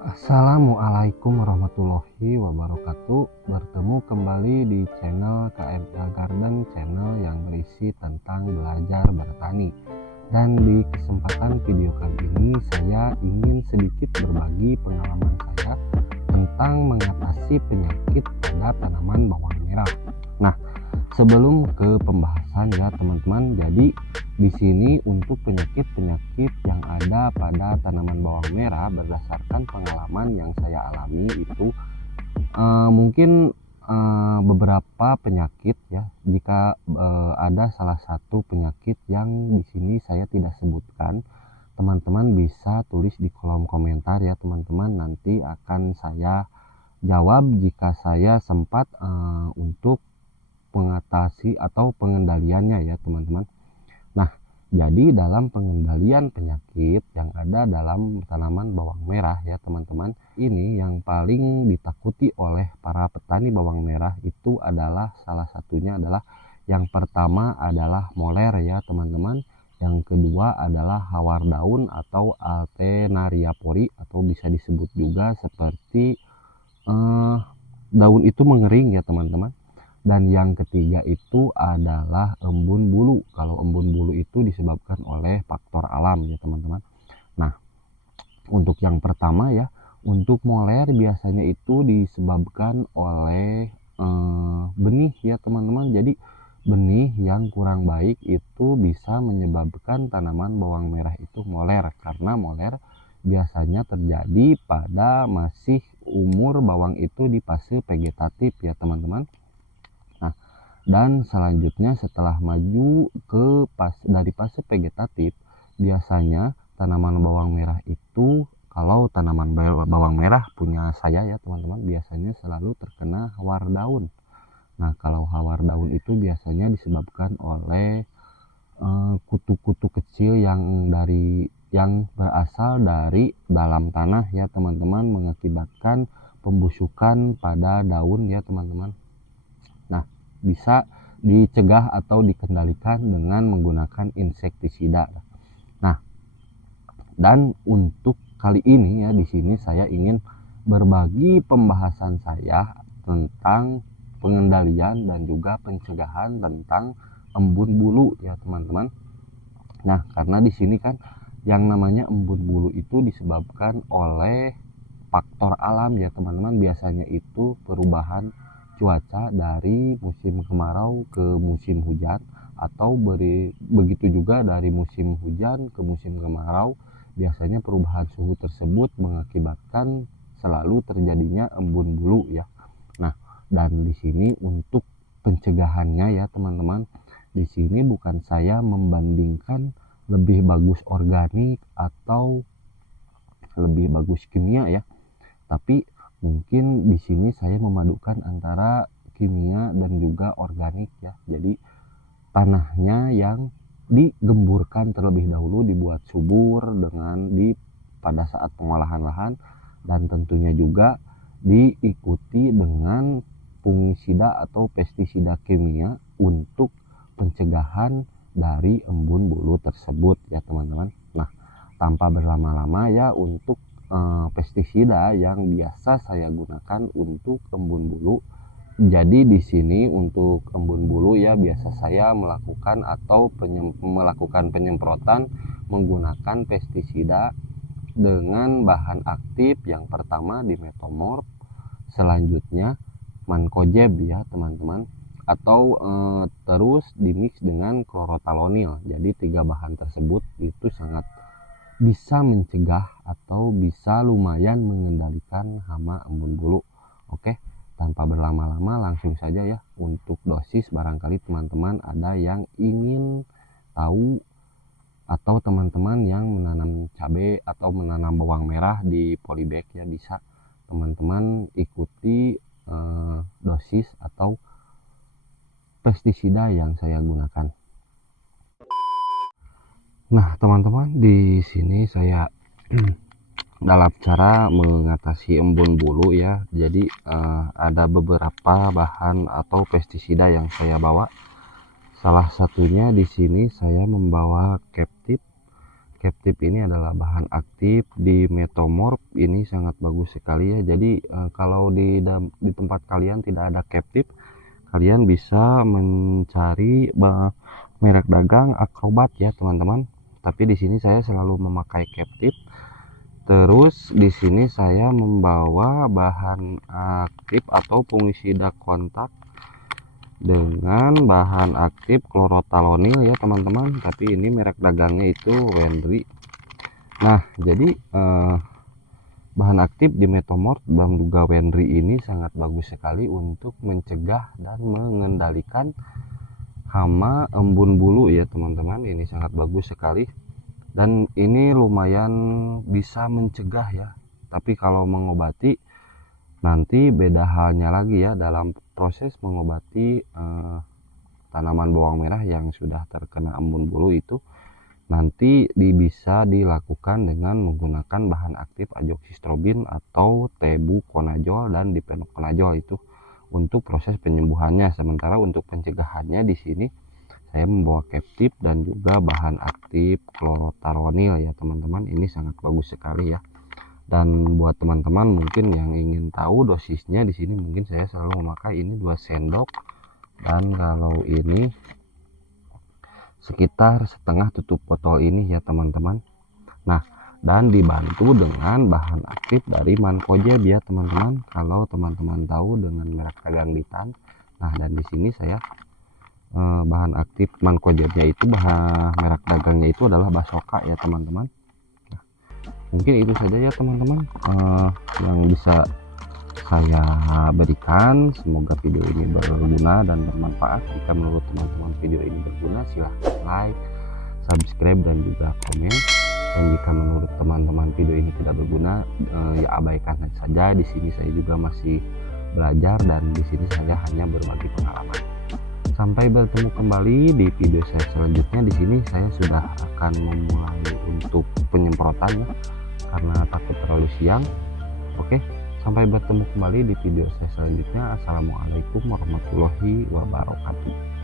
Assalamualaikum warahmatullahi wabarakatuh. Bertemu kembali di channel KMA Garden, channel yang berisi tentang belajar bertani. Dan di kesempatan video kali ini saya ingin sedikit berbagi pengalaman saya tentang mengatasi penyakit pada tanaman bawang merah. Nah, sebelum ke pembahasan ya teman-teman, jadi di sini untuk penyakit-penyakit yang ada pada tanaman bawang merah berdasarkan pengalaman yang saya alami itu mungkin beberapa penyakit ya. Jika ada salah satu penyakit yang di sini saya tidak sebutkan, teman-teman bisa tulis di kolom komentar ya teman-teman. Nanti akan saya jawab jika saya sempat untuk mengatasi atau pengendaliannya ya teman-teman. Nah, jadi dalam pengendalian penyakit yang ada dalam tanaman bawang merah ya teman-teman, ini yang paling ditakuti oleh para petani bawang merah itu adalah salah satunya adalah yang pertama adalah moler ya teman-teman. Yang kedua adalah hawar daun atau Alternaria pori, atau bisa disebut juga seperti daun itu mengering ya teman-teman. Dan yang ketiga itu adalah embun bulu. Kalau embun bulu itu disebabkan oleh faktor alam ya teman-teman. Nah, untuk yang pertama ya, untuk moler biasanya itu disebabkan oleh benih ya teman-teman. Jadi benih yang kurang baik itu bisa menyebabkan tanaman bawang merah itu moler, karena moler biasanya terjadi pada masih umur bawang itu di fase vegetatif ya teman-teman. Dan selanjutnya setelah maju ke dari fase vegetatif, biasanya tanaman bawang merah itu, kalau tanaman bawang merah punya saya ya teman-teman, biasanya selalu terkena hawar daun. Nah, kalau hawar daun itu biasanya disebabkan oleh kutu-kutu kecil yang berasal dari dalam tanah ya teman-teman, mengakibatkan pembusukan pada daun ya teman-teman. Nah, bisa dicegah atau dikendalikan dengan menggunakan insektisida. Nah, dan untuk kali ini ya, di sini saya ingin berbagi pembahasan saya tentang pengendalian dan juga pencegahan tentang embun bulu ya teman-teman. Nah, karena di sini kan yang namanya embun bulu itu disebabkan oleh faktor alam ya teman-teman. Biasanya itu perubahan cuaca dari musim kemarau ke musim hujan, atau begitu juga dari musim hujan ke musim kemarau. Biasanya perubahan suhu tersebut mengakibatkan selalu terjadinya embun bulu ya. Nah, dan di sini untuk pencegahannya ya teman-teman, di sini bukan saya membandingkan lebih bagus organik atau lebih bagus kimia ya, tapi mungkin di sini saya memadukan antara kimia dan juga organik ya. Jadi tanahnya yang digemburkan terlebih dahulu, dibuat subur dengan pada saat pengolahan lahan, dan tentunya juga diikuti dengan fungisida atau pestisida kimia untuk pencegahan dari embun bulu tersebut ya teman-teman. Nah, tanpa berlama-lama ya, untuk pestisida yang biasa saya gunakan untuk embun bulu. Jadi di sini untuk embun bulu ya, biasa saya melakukan penyemprotan menggunakan pestisida dengan bahan aktif. Yang pertama dimetomorf, selanjutnya mancozeb ya teman-teman, atau terus dimix dengan chlorothalonil. Jadi 3 bahan tersebut itu sangat bisa mencegah atau bisa lumayan mengendalikan hama embun bulu. Oke, tanpa berlama-lama langsung saja ya untuk dosis. Barangkali teman-teman ada yang ingin tahu, atau teman-teman yang menanam cabai atau menanam bawang merah di polybag ya, bisa teman-teman ikuti dosis atau pestisida yang saya gunakan. Nah teman-teman, di sini saya dalam cara mengatasi embun bulu ya, jadi ada beberapa bahan atau pestisida yang saya bawa. Salah satunya di sini saya membawa Captive Captive ini adalah bahan aktif di Metomorph, ini sangat bagus sekali ya. Jadi kalau di tempat kalian tidak ada Captive, kalian bisa mencari merek dagang Acrobat ya teman-teman. Tapi di sini saya selalu memakai Captive. Terus di sini saya membawa bahan aktif atau fungisida kontak dengan bahan aktif chlorothalonil ya teman-teman. Tapi ini merek dagangnya itu Wendry. Nah, jadi bahan aktif di Metomorph dan juga Wendry ini sangat bagus sekali untuk mencegah dan mengendalikan hama embun bulu ya teman-teman. Ini sangat bagus sekali. Dan ini lumayan bisa mencegah ya, tapi kalau mengobati nanti beda halnya lagi ya. Dalam proses mengobati tanaman bawang merah yang sudah terkena embun bulu itu nanti bisa dilakukan dengan menggunakan bahan aktif azoxystrobin atau tebuconazole dan difenoconazole itu untuk proses penyembuhannya. Sementara untuk pencegahannya di sini saya membawa Captive dan juga bahan aktif chlorothalonil ya teman-teman. Ini sangat bagus sekali ya. Dan buat teman-teman mungkin yang ingin tahu dosisnya, di sini mungkin saya selalu memakai ini 2 sendok, dan kalau ini sekitar setengah tutup botol ini ya teman-teman. Nah, dan dibantu dengan bahan aktif dari Mancozeb ya teman-teman. Kalau teman-teman tahu dengan merek dagang Ditan. Nah, dan di sini saya bahan aktif Mancozebnya itu merek dagangnya itu adalah Basoka ya teman-teman. Nah, mungkin itu saja ya teman-teman yang bisa saya berikan. Semoga video ini berguna dan bermanfaat. Jika menurut teman-teman video ini berguna, silahkan like, subscribe, dan juga komen. Dan jika menurut teman-teman video ini tidak berguna, ya abaikan saja. Di sini saya juga masih belajar dan di sini saya hanya berbagi pengalaman. Sampai bertemu kembali di video saya selanjutnya. Di sini saya sudah akan memulai untuk penyemprotannya karena takut terlalu siang. Oke, sampai bertemu kembali di video saya selanjutnya. Assalamualaikum warahmatullahi wabarakatuh.